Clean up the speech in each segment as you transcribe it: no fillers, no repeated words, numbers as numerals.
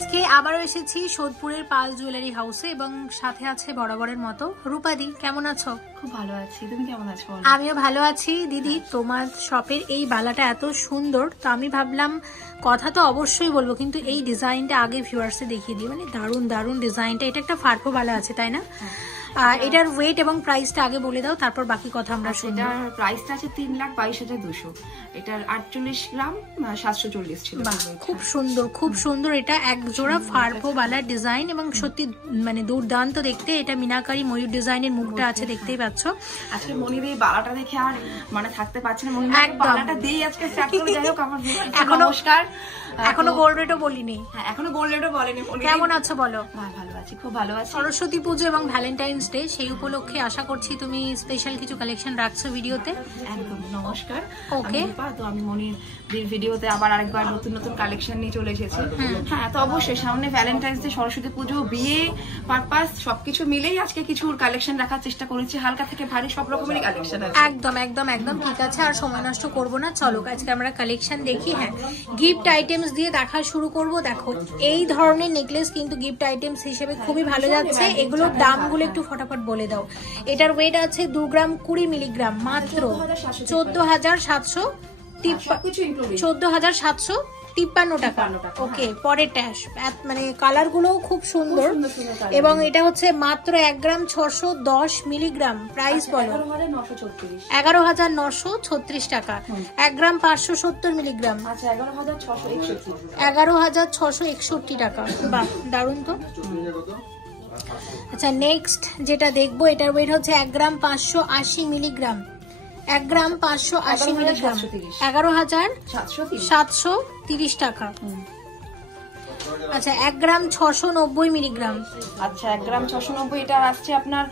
আজকে আবারও এসেছি সোদপুরের পাল জুয়েলারি হাউসে এবং সাথে আছে বরাবরের মতো রূপাদি। কেমন আছো? খুব ভালো আছি, তুমি কেমন আছো? আমিও ভালো আছি দিদি। তোমার শপের এই বালাটা এত সুন্দর, তো আমি ভাবলাম কথা তো অবশ্যই বলবো, কিন্তু এই ডিজাইনটা আগে ভিউয়ার্সে দেখিয়ে দিই। মানে দারুণ দারুণ ডিজাইনটা। এটা একটা ফারপো বালা আছে তাই না? এটার ওয়েট এবং প্রাইসটা আগে বলে দাও, তারপর বাকি কথা আমরা শুনবো। এটার প্রাইসটা আছে 3,22,200। এটার 48 গ্রাম 740 ছিল। খুব সুন্দর, খুব সুন্দর। এটা এক জোড়া ফারপো বালার ডিজাইন এবং সত্যি মানে দুর্দান্ত দেখতে। এটা মিনাকারি ময়ূর ডিজাইনের মুখটা আছে, দেখতেই পাচ্ছ। আজকে মনির এই বালাটা দেখে আর মানে থাকতে পারছি না। মনির বালাটা দেই আজকে স্টার্ট করে। যাই হোক, আমার নমস্কার। এখনো গোল্ড রেটও বলিনি। হ্যাঁ, এখনো গোল্ড রেটও বলেনি। কেমন আছো বলো? ভালো আছি, খুব ভালো আছি। সরস্বতী পুজো এবং ভ্যালেন্টাইন্স ডে, সেই উপলক্ষে আশা করছি তুমি স্পেশাল কিছু কালেকশন রাখছো ভিডিওতে। একদম নমস্কার। ওকে, তো আমি মনির ভিডিওতে আবার আরেকবার নতুন নতুন কালেকশন নিয়ে চলে এসেছি। হ্যাঁ, তো অবশ্যই সামনে ভ্যালেন্টাইন্স ডে, সরস্বতী পুজো, বিয়ে পারপাস সবকিছু মিলেই আজকে কিছু কালেকশন রাখার চেষ্টা করেছি। হালকা থেকে ভারী সব রকমেরই কালেকশন আছে। একদম একদম একদম ঠিক আছে। আর সময় নষ্ট করবো না, চলো আজকে আমরা কালেকশন দেখি। হ্যাঁ, গিফট আইটেমস দিয়ে দেখা শুরু করব। দেখো এই ধরনের নেকলেস কিন্তু গিফট আইটেমস হিসেবে খুবই ভালো যাচ্ছে। এগুলোর দামগুলো একটু ফটাফট বলে দাও। এটার ওয়েট আছে 2 গ্রাম 20 মিলিগ্রাম, মাত্র 14,753 টাকা। ওকে, পরেরটা মানে কালার গুলো খুব সুন্দর এবং এটা হচ্ছে মাত্র 1 গ্রাম 610 মিলিগ্রাম। প্রাইস বলো? 11,936 টাকা। 1 গ্রাম 570 মিলিগ্রাম, 11,661 টাকা। বাহ, দারুণ তো। আচ্ছা, নেক্সট যেটা দেখবো, এটার ওয়েট হচ্ছে 1 গ্রাম 580 মিলিগ্রাম। 1 গ্রাম 580 মিলিগ্রাম, 11,730 টাকা। আচ্ছা, 1 গ্রাম 690 মিলিগ্রাম। আচ্ছা, 1 গ্রাম 690, এটা আসছে আপনার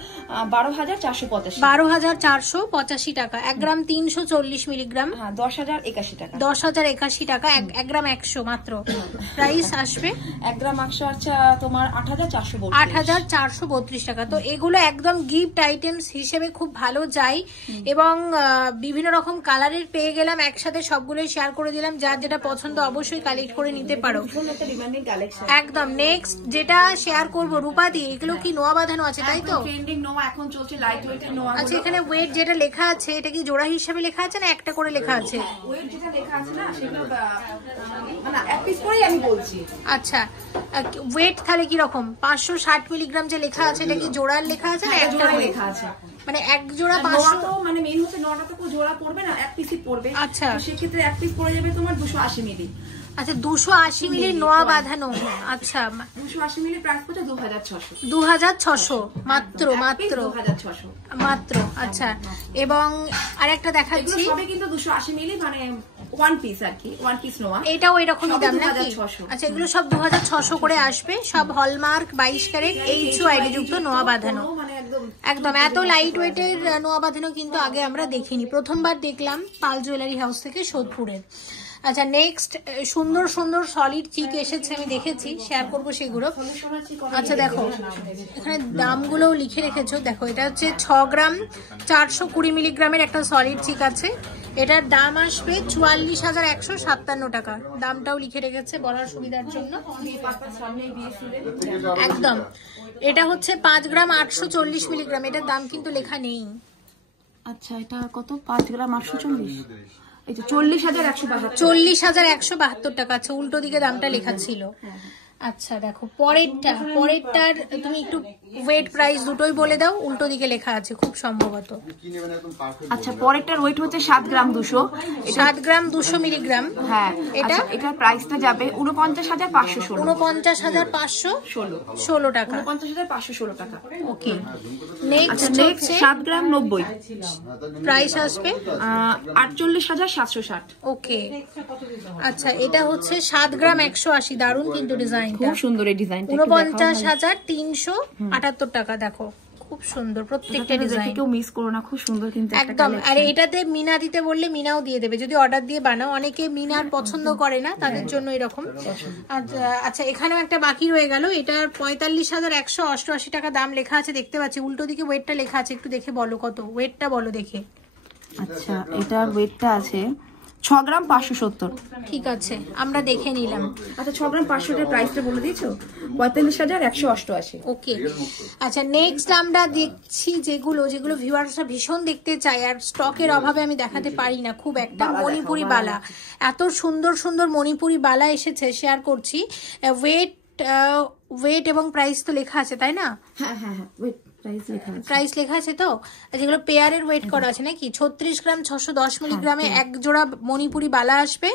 12,485। 12,485 টাকা। 1 গ্রাম 340 মিলিগ্রাম, 10,081 টাকা। 10,081 টাকা। 1 গ্রাম 100 মাত্র। প্রাইস আসবে 1 গ্রাম 100 আছে তোমার 8,432 টাকা। তো এগুলো একদম গিফট আইটেমস হিসেবে খুব ভালো যায় এবং বিভিন্ন রকম কালারের পেয়ে গেলাম একসাথে, সবগুলো শেয়ার করে দিলাম। যার যেটা পছন্দ অবশ্যই কালেক্ট করে নিতে পারো। একদম নেক্সট যেটা শেয়ার করব, রূপাদি, এগুলো কি নোয়া বাঁধানো আছে তাই তো? ট্রেন্ডিং নোয়া এখন চলছে, লাইট ওয়েটের নোয়া। আচ্ছা, এখানে ওয়েট যেটা লেখা আছে এটা কি জোড়া হিসেবে লেখা আছে না একটা করে লেখা আছে? ওয়েট যেটা লেখা আছে না সেগুলো মানে এক পিস করেই আমি বলছি। আচ্ছা, ওয়েট তাহলে কি রকম? 560 মিলিগ্রাম যে লেখা আছে এটা কি জোড়ার লেখা আছে না একটা লেখা আছে? মানে এক জোড়া 500। তো মানে মেইন হচ্ছে নোয়াটা তো জোড়া পড়বে না, এক পিসই পড়বে। আচ্ছা, তো সেই ক্ষেত্রে এক পিস পড়ে যাবে তোমার 280 মিলি। আচ্ছা, 280 মিলি নোয়া বাঁধানো। আচ্ছা, 280 মিলি প্রাইস পড়ছে 2,600। 2,600 মাত্র, মাত্র 2,600 মাত্র। আচ্ছা, এবং আরেকটা দেখাচ্ছি, সবে কিন্তু 280 মিলি মানে ওয়ান পিস আর কি, ওয়ান পিস নোয়া। এটাও এরকমই দাম নাকি? আচ্ছা, এগুলো সব 2,600 করে আসবে। সব হলমার্ক 22 ক্যারেট HUID যুক্ত নোয়া বাঁধানো। একদম এত লাইট ওয়েটের নোয়া বাঁধানো কিন্তু আগে আমরা দেখিনি, প্রথমবার দেখলাম পাল জুয়েলারি হাউস থেকে সোদপুরের। আচ্ছা, নেক্সট সুন্দর সুন্দর সলিড চিক এসেছে, আমি দেখেছি, শেয়ার করবো সেগুলো। আচ্ছা, দেখো এখানে দামগুলোও লিখে রেখেছো। দেখো এটা হচ্ছে 6 গ্রাম 420 মিলিগ্রামের একটা সলিড চিক আছে। এটার দাম আসবে 44,157 টাকা। দামটাও লিখে রেখেছে বলার সুবিধার জন্য। একদম, এটা হচ্ছে 5 গ্রাম 840 মিলিগ্রাম। এটার দাম কিন্তু লেখা নেই। আচ্ছা, এটা কত? 5 গ্রাম 840, এই যে 40,172 টাকা। আচ্ছা, উল্টো দিকে দামটা লেখা ছিল। আচ্ছা, দেখো পরেরটার তুমি একটু ওয়েট প্রাইস দুটোই বলে দাও। উল্টো দিকে লেখা আছে খুব সম্ভবত। আচ্ছা, পরেরটার ওয়েট হচ্ছে 7 গ্রাম 200। 7 গ্রাম 200 মিলিগ্রাম। হ্যাঁ, এটা এটার প্রাইসটা যাবে 49,516। 49,516 টাকা। 49,516 টাকা। ওকে, নেক্সট 7 গ্রাম 90, প্রাইস আসবে 48,760। ওকে। আচ্ছা, এটা হচ্ছে 7 গ্রাম 180। দারুণ কিন্তু ডিজাইন, খুব সুন্দর এই ডিজাইনটা। 49,378 টাকা। দেখো খুব সুন্দর প্রত্যেকটা ডিজাইন, কেউ মিস করো না, খুব সুন্দর কিন্তু একদম। আর এটাতে মিনা দিতে বললে মিনাও দিয়ে দেবে যদি অর্ডার দিয়ে বানাও। অনেকে মিনার পছন্দ করে না, তাদের জন্য এরকম। আচ্ছা, এখানেও একটা বাকি রয়ে গেল। এটার 45,188 টাকা দাম লেখা আছে, দেখতে পাচ্ছি। উল্টো দিকে ওয়েটটা লেখা আছে, একটু দেখে বলো কত ওয়েটটা, বলো দেখে। আচ্ছা, এটার ওয়েটটা আছে 6 গ্রাম 570। ঠিক আছে, আমরা দেখে নিলাম। আচ্ছা 6 গ্রাম 500 এর প্রাইসটা বলে দিয়েছো, 45,188। ওকে, আচ্ছা নেক্সট আমরা দেখছি যেগুলো ভিউয়ার্সরা ভীষণ দেখতে চায় আর স্টকের অভাবে আমি দেখাতে পারি না খুব একটা, মণিপুরি বালা। এত সুন্দর সুন্দর মণিপুরি বালা এসেছে, শেয়ার করছি। ওয়েট এবং প্রাইস তো লেখা আছে তাই না? হ্যাঁ হ্যাঁ হ্যাঁ, ওয়েট প্রাইস লেখা আছে তো, যেগুলো পেয়ারের ওয়েট করা আছে নাকি। 36 গ্রাম 610 মিলিগ্রামে এক জোড়া মণিপুরি বালা আসবে,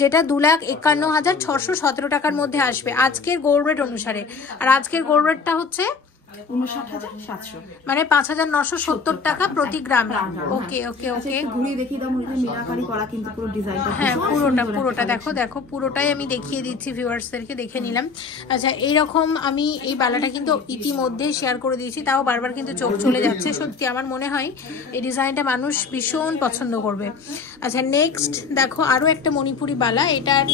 যেটা 2,51,617 টাকার মধ্যে আসবে আজকের গোল্ড রেট অনুসারে। আর আজকের গোল্ড রেটটা হচ্ছে 59,700, মানে 5,970 টাকা প্রতি গ্রাম। ওকে ওকে ওকে, ঘুরিয়ে দেখিয়ে দাও। মিনাকারি করা কিন্তু পুরো ডিজাইনটা, হ্যাঁ পুরোটা দেখো পুরোটাই আমি দেখিয়ে দিচ্ছি ভিউয়ার্সদেরকে, দেখে নিলাম। আচ্ছা এইরকম আমি এই বালাটা কিন্তু ইতিমধ্যে শেয়ার করে দিয়েছি, তাও বারবার কিন্তু চোখ চলে যাচ্ছে। সত্যি আমার মনে হয় এই ডিজাইনটা মানুষ ভীষণ পছন্দ করবে। আচ্ছা নেক্সট দেখো আরো একটা মণিপুরি বালা, এটার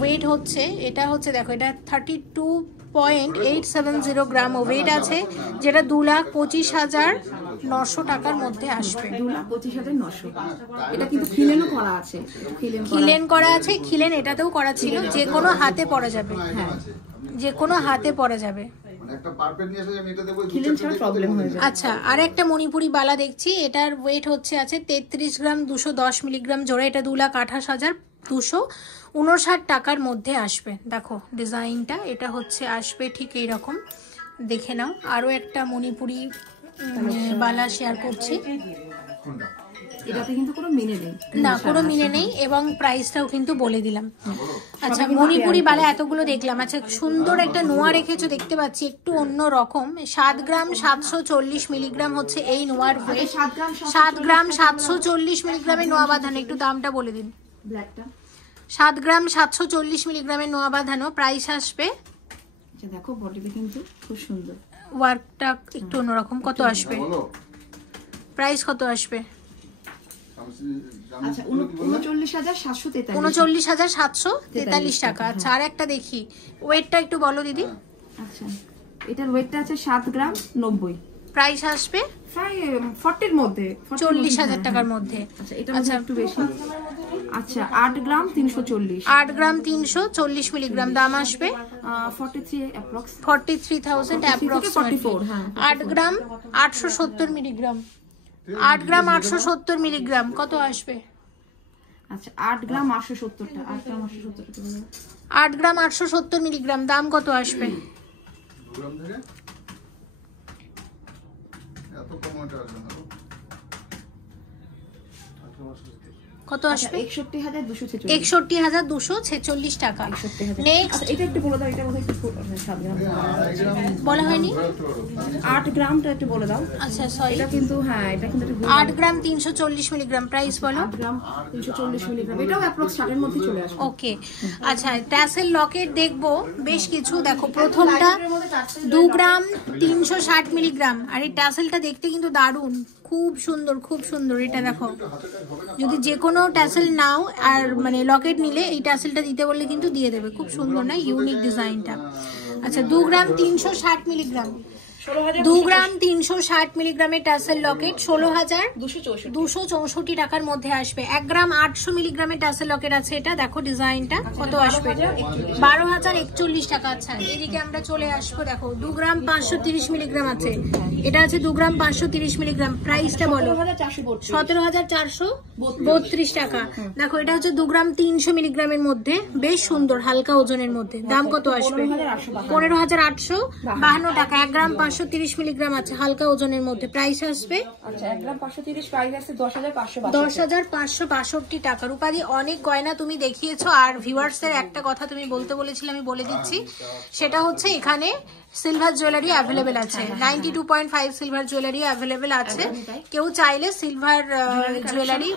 ওয়েট হচ্ছে, এটা হচ্ছে দেখো, এটা 32.870 গ্রাম ওয়েট আছে, যেটা 2,25,900 টাকার মধ্যে আসবে। 2,25,900। এটা কিন্তু খিলেনও করা আছে, খিলেন করা আছে, খিলেন এটাতেও করা ছিল। যে কোনো হাতে পরা যাবে, হ্যাঁ যে কোনো হাতে পরা যাবে। আচ্ছা আর একটা মণিপুরি বালা দেখছি, এটার ওয়েট হচ্ছে আছে 33 গ্রাম 210 মিলিগ্রাম জোড়া, এটা 2,28,259 টাকার মধ্যে আসবে। দেখো ডিজাইনটা, এটা হচ্ছে আসবে ঠিক এইরকম, দেখে নাও। আরো একটা মণিপুরি বালা শেয়ার করছি, এটাতে কিন্তু কোনো মিনে নেই, না কোনো মিনে নেই, এবং প্রাইসটাও কিন্তু বলে দিলাম। আচ্ছা মণিপুরি বালা এতগুলো দেখলাম। আচ্ছা সুন্দর একটা নোয়া রেখেছো দেখতে পাচ্ছি, একটু অন্য রকম। 7 গ্রাম 740 মিলিগ্রাম হচ্ছে এই নোয়ার ওয়েট। 7 গ্রাম 740 মিলিগ্রামের নোয়া বাঁধানো, একটু দামটা বলে দিন। 7 গ্রাম 740 মিলিগ্রামের নোয়া বাঁধানো, প্রাইস আসবে, দেখো বডিটা কিন্তু খুব সুন্দর, ওয়ার্কটা একটু অন্যরকম। কত আসবে প্রাইস, কত আসবে? আচ্ছা 39,743 টাকা। আচ্ছা আর একটা দেখি, ওয়েটটা একটু বলো দিদি। আচ্ছা এটার ওয়েটটা আছে 7 গ্রাম 90, প্রাইস আসবে প্রায় 40 এর মধ্যে, 40,000 টাকার মধ্যে। আচ্ছা এটা একটু বেশি। আচ্ছা 8 গ্রাম 340, 8 গ্রাম 340 মিলিগ্রাম, দাম আসবে 43,000 অ্যাপ্রক্সিমেটলি। 8 গ্রাম 870 মিলিগ্রাম, 8 গ্রাম 870 মিলিগ্রাম কত আসবে? আচ্ছা 8 গ্রাম 870 টা, 8 গ্রাম 870 টা, 8 গ্রাম 870 মিলিগ্রাম, দাম কত আসবে? কত আসবে? 61,246 টাকা। নেক্সট এটা একটু বলে দাও, এটা বোধহয় একটু বলা হয়নি, 8 গ্রামটা একটু বলে দাও। আচ্ছা সরি, এটা কিন্তু হ্যাঁ এটা কিন্তু 8 গ্রাম 340 মিলিগ্রাম, প্রাইস বলো। 8 গ্রাম 340 মিলিগ্রাম, এটাও অ্যাপ্রক্স 60 এর মধ্যে চলে আসবে। ওকে আচ্ছা ট্যাসেল লকেট দেখবো বেশ কিছু। দেখো প্রথমটা 2 গ্রাম 360 মিলিগ্রাম, আর এই ট্যাসেলটা দেখতে কিন্তু দারুণ, খুব সুন্দর খুব সুন্দর। এটা দেখো, যদি যে কোনো ট্যাসেল নাও আর মানে লকেট নিলে এই ট্যাসেলটা দিতে বললে কিন্তু দিয়ে দেবে, খুব সুন্দর না, ইউনিক ডিজাইনটা। আচ্ছা 2 গ্রাম 360 মিলিগ্রাম, 2 গ্রাম 360 মিলিগ্রামের টাসেল লকেট 16,264 টাকার মধ্যে আসবে। 1 গ্রাম 800 মিলিগ্রামের টাসেল লকেট আছে, এটা দেখো ডিজাইনটা কত আসবে, 12,041 টাকা। আচ্ছা এদিকে আমরা চলে আসবো, দেখো 2 গ্রাম 530 মিলিগ্রাম আছে, এটা আছে 2 গ্রাম 530 মিলিগ্রাম, প্রাইসটা বলো। 17,432 টাকা। দেখো এটা হচ্ছে 2 গ্রাম 300 মিলিগ্রামের মধ্যে, বেশ সুন্দর হালকা ওজনের মধ্যে, দাম কত আসবে? 15,852 টাকা। 1 গ্রাম 530 মিলিগ্রাম আছে, হালকা ওজনের মধ্যে, প্রাইস আসবে 10,562 টাকা। রূপাদি অনেক গয়না তুমি দেখিয়েছো, আর ভিউয়ার্সদের একটা কথা তুমি বলতে বলেছিলে, আমি বলে দিচ্ছি, সেটা হচ্ছে এখানে সিলভার জুয়েলারি অ্যাভেলেবেল আছে, 92.5 সিলভার জুয়েলারি অ্যাভেলেবেল আছে। কেউ চাইলে সিলভার জুয়েলারি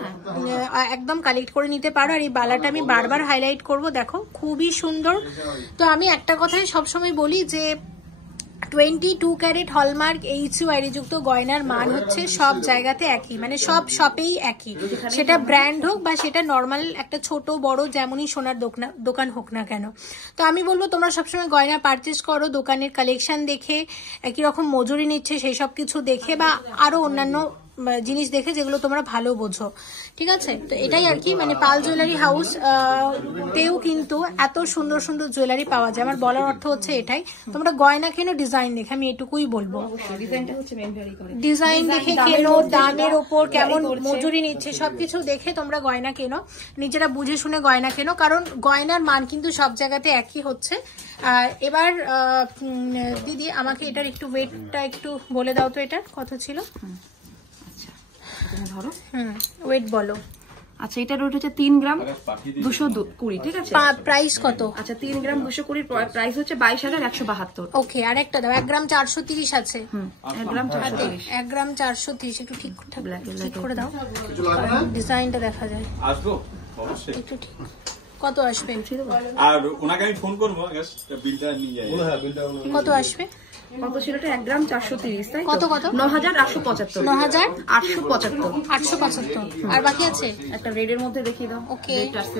একদম কালেক্ট করে নিতে পারো। আর এই বালাটা আমি বারবার হাইলাইট করব, দেখো খুবই সুন্দর। তো আমি একটা কথাই সবসময় বলি যে 22 ক্যারেট হলমার্ক HUID যুক্ত গয়নার মান হচ্ছে সব জায়গাতে একই, মানে সব শপেই একই, সেটা ব্র্যান্ড হোক বা সেটা নর্মাল একটা ছোট বড় যেমনই সোনার দোকান হোক না কেন। তো আমি বলবো তোমরা সবসময় গয়না পারচেস করো দোকানের কালেকশন দেখে, একই রকম মজুরি নিচ্ছে সেই সব কিছু দেখে, বা আরো অন্যান্য জিনিস দেখে যেগুলো তোমরা ভালো বোঝো, ঠিক আছে? তো এটাই আর কি, মানে পাল জুয়েলারি হাউস তেও কিন্তু এত সুন্দর সুন্দর জুয়েলারি পাওয়া যায়। আমার বলার অর্থ হচ্ছে এটাই, তোমরা গয়না কেনো ডিজাইন দেখে, আমি এটুকুই বলবো। ডিজাইন দেখে কেনো, দামের ওপর কেমন মজুরি নিচ্ছে সবকিছু দেখে তোমরা গয়না কেনো, নিজেরা বুঝে শুনে গয়না কেনো, কারণ গয়নার মান কিন্তু সব জায়গাতে একই হচ্ছে। এবার দিদি আমাকে এটার একটু ওয়েটটা একটু বলে দাও তো, এটার কত ছিল? ধরো ওয়েট বলো। আচ্ছা এটার ওয়েট হচ্ছে 3 গ্রাম 220, ঠিক আছে? প্রাইস কত? আচ্ছা 3 গ্রাম 220 প্রাইস হচ্ছে 22,172। ওকে, আর একটা দাও, 1 গ্রাম 430 আছে। 1 গ্রাম 430, 1 গ্রাম 430 একটু ঠিক করে দাও, ডিজাইনটা দেখা যায়। আসবো অবশ্যই, একটু ঠিক কত আসবে? আর ওনাকে আমি ফোন করবো, বিলটা নিয়ে যাই। কত আসবে? কত ছিল এটা? 1 গ্রাম 430, তাই কত কত? 9,875। 9,875। আর বাকি আছে একটা রেডের মধ্যে দেখিয়ে দাও। ওকে,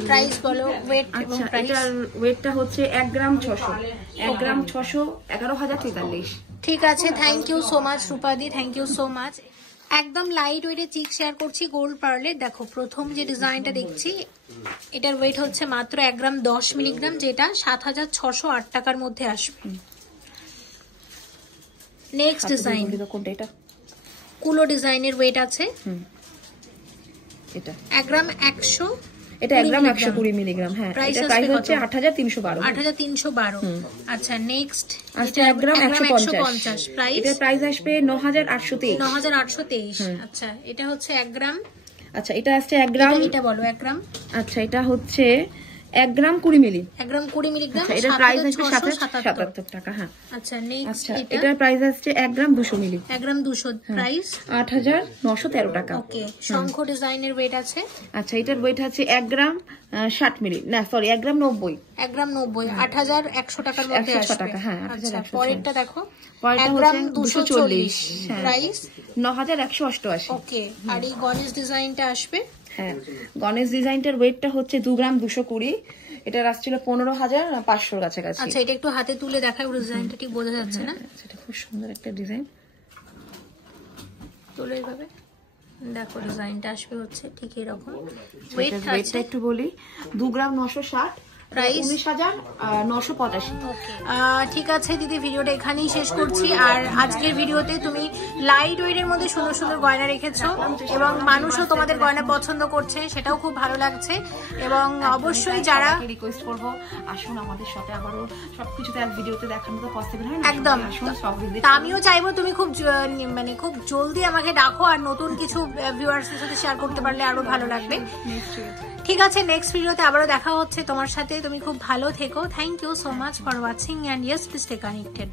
প্রাইস বলো, ওয়েট এবং আচ্ছা প্রাইস। এটার ওয়েটটা হচ্ছে 1 গ্রাম 600, 1 গ্রাম 600 11,043। ঠিক আছে, থ্যাংক ইউ সো মাচ রূপাদি, থ্যাংক ইউ সো মাচ। একদম লাইট ওয়েটে চিক শেয়ার করছি গোল্ড পার্লের। দেখো প্রথম যে ডিজাইনটা দেখছি এটার ওয়েট হচ্ছে মাত্র 1 গ্রাম 10 মিলিগ্রাম, যেটা 7,608 টাকার মধ্যে আসবে। নেক্সট ডিজাইন কোনটা? এটা কুলো ডিজাইনের ওয়েট আছে, এটা 1 গ্রাম 100, এটা 1 গ্রাম 120 মিলিগ্রাম। হ্যাঁ, এটা প্রাইস হচ্ছে 8,312। 8,312। আচ্ছা নেক্সট, আচ্ছা 1 গ্রাম 150, প্রাইস, এটা প্রাইস আসবে 9,823। 9,823। আচ্ছা এটা হচ্ছে 1 গ্রাম, আচ্ছা এটা আসছে 1 গ্রাম, এটা বলো 1 গ্রাম। আচ্ছা এটা হচ্ছে 1 গ্রাম 20 মিলি, 1 গ্রাম 20 মিলিগ্রাম, এটা প্রাইস আসবে 777 টাকা। হ্যাঁ আচ্ছা নেক্সট, এটা প্রাইস আসছে 1 গ্রাম 200 মিলি, 1 গ্রাম 200, প্রাইস 8,913 টাকা। ওকে, শঙ্খ ডিজাইনের ওয়েট আছে। আচ্ছা এটার ওয়েট আছে 1 গ্রাম 60 মিলি, না সরি 1 গ্রাম 90, 1 গ্রাম 90, 8,100 টাকার মধ্যে 100 আসবে। টাকা। হ্যাঁ, আচ্ছা পরেরটা দেখো, পরেরটা 1 গ্রাম হচ্ছে 240, প্রাইস 9,188। ওকে, আর এই গণেশ ডিজাইনটা আসবে। হ্যাঁ, গণেশ ডিজাইনটার ওয়েটটা হচ্ছে 2 গ্রাম 220, এটা আসছিল 15,500 কাছাকাছি। আচ্ছা এটা একটু হাতে তুলে দেখাই, ওর ডিজাইনটা ঠিক বোঝা যাচ্ছে না। এটা খুব সুন্দর একটা ডিজাইন, তুলে এইভাবে দেখো, ডিজাইনটা আসবে হচ্ছে ঠিক এরকম। ওয়েটটা একটু বলি, 2 গ্রাম 960, প্রাইস 19,985। ঠিক আছে দিদি, ভিডিওটা এখানেই শেষ করছি। আর আজকের ভিডিওতে তুমি লাইট ওয়েটের মধ্যে সুন্দর সুন্দর গয়না রেখেছো এবং মানুষও তোমাদের গয়না পছন্দ করছে, সেটাও খুব ভালো লাগছে। এবং অবশ্যই যারা রিকোয়েস্ট করবো, আসুন আমাদের সাথে, আবারও সবকিছু তো এক ভিডিওতে দেখানো তো পসিবল হয় না। একদম, আসুন সব ভিডিও। তা আমিও চাইবো তুমি খুব মানে খুব জলদি আমাকে ডাকো, আর নতুন কিছু ভিউয়ার্সদের সাথে শেয়ার করতে পারলে আরো ভালো লাগবে। ঠিক আছে, নেক্সট ভিডিওতে আবারও দেখা হচ্ছে তোমার সাথে। তুমি খুব ভালো থেকো। Thank you so much for watching, and yes please stay connected.